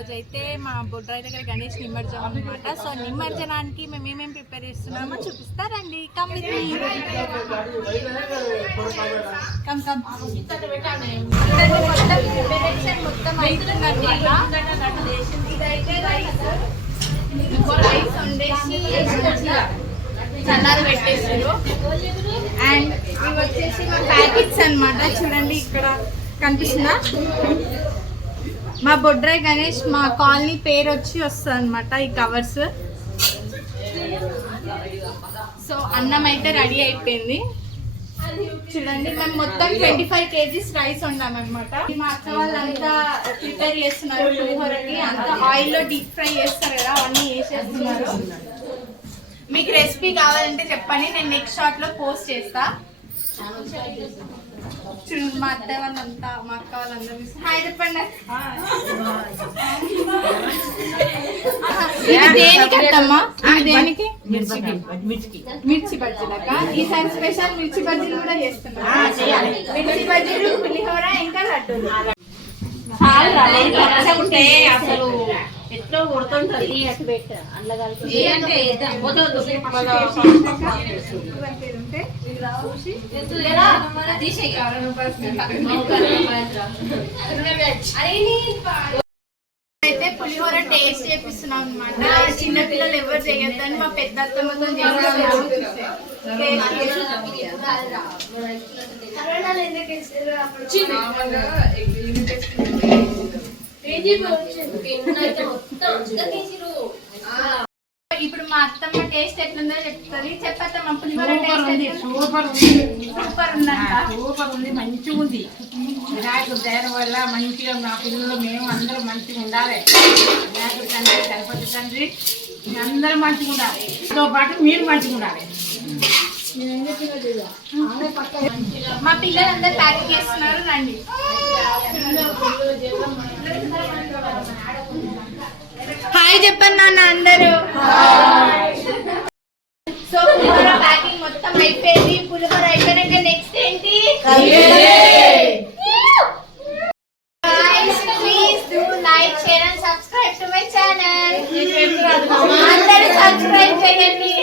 ఈరోజు అయితే మా బొడ్రాయి దగ్గర గణేష్ నిమజ్జనం అనమాట. సో నిమజ్జనానికి మేము ఏమేమి ప్రిపేర్ చేస్తున్నామో చూపిస్తారండి. Come with me. Come come. మొత్తం ప్రిపరేషన్ మొత్తం అవుతుందన్నమాట. ఇదైతే రైస్ వండేసి చల్లారి పెట్టేసారు. అండ్ ఇవి వచ్చేసి మా ప్యాకెట్స్ అనమాట. చూడండి ఇక్కడ కనిపిస్తుందా, మా బొడ్రాయి గణేష్ మా కాలనీ పేరు వచ్చి వస్తుంది అనమాట ఈ కవర్స్. సో అన్నం అయితే రెడీ అయిపోయింది. చూడండి మేము మొత్తం 25 kgs రైస్ వండామన్నమాట. మా అక్క వాళ్ళంతా ప్రిపేర్ చేస్తున్నారు పులిహోరకి. అంతా ఆయిల్లో డీప్ ఫ్రై చేస్తారు కదా, అవన్నీ వేసేస్తున్నారు. మీకు రెసిపీ కావాలంటే చెప్పండి, నేను నెక్స్ట్ షాట్ లో పోస్ట్ చేస్తా. చూడండి మా అత్త వాళ్ళంతా, మా అక్క వాళ్ళందరూ హాయ్ చెప్పండి. ఇది దేనికి అత్తమ్మా? ఇది దేనికి? మిర్చి బజ్జీలక. ఈసారి స్పెషల్ మిర్చి బజ్జీలు కూడా చేస్తున్నాం. మిర్చి బజ్జీలు, పులిహోర, ఇంకా లడ్డూలు. అసలు ఎట్లో కొడుతుంటది. అయితే పులిహోర టేస్ట్ చేపిస్తున్నాం అనమాట. చిన్నపిల్లలు ఎవరు చేయొద్దని మా పెద్ద అత్తమ్మతో ఇప్పుడు మా అత్తమ్మ టేస్ట్ ఎట్లుందో చెప్తుంది. చెప్పత్తమ్మ పులిహోర టేస్ట్. సూపర్ ఉందంట. సూపర్ ఉంది, మంచిగా ఉంది. వినాయకుడు దయ వల్ల మంచిగా మా పిల్లలు మేము అందరూ మంచిగా ఉండాలి. వినాయకుడు తండ్రి, గణపతి తండ్రి అందరూ మంచిగా ఉండాలి. తో పాటు మీరు మంచిగా ఉండాలి. మా పిల్లలందరూ ప్యాకింగ్ చేస్తున్నారు. రండి. హాయ్ చెప్పండి నాన్న అందరూ. సో పులిహోర ప్యాకింగ్ మొత్తం అయిపోయింది. పులిహోర అయిపోయినాక నెక్స్ట్ ఏంటి? Please do like, share and subscribe to my channel. అందరూ సబ్స్క్రైబ్ చేయండి.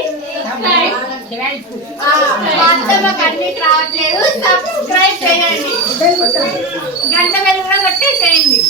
మాకు అన్ని రావట్లేదు, సబ్స్క్రైబ్ చేయండి. గంట వెలుగులో కొట్టేసేయండి.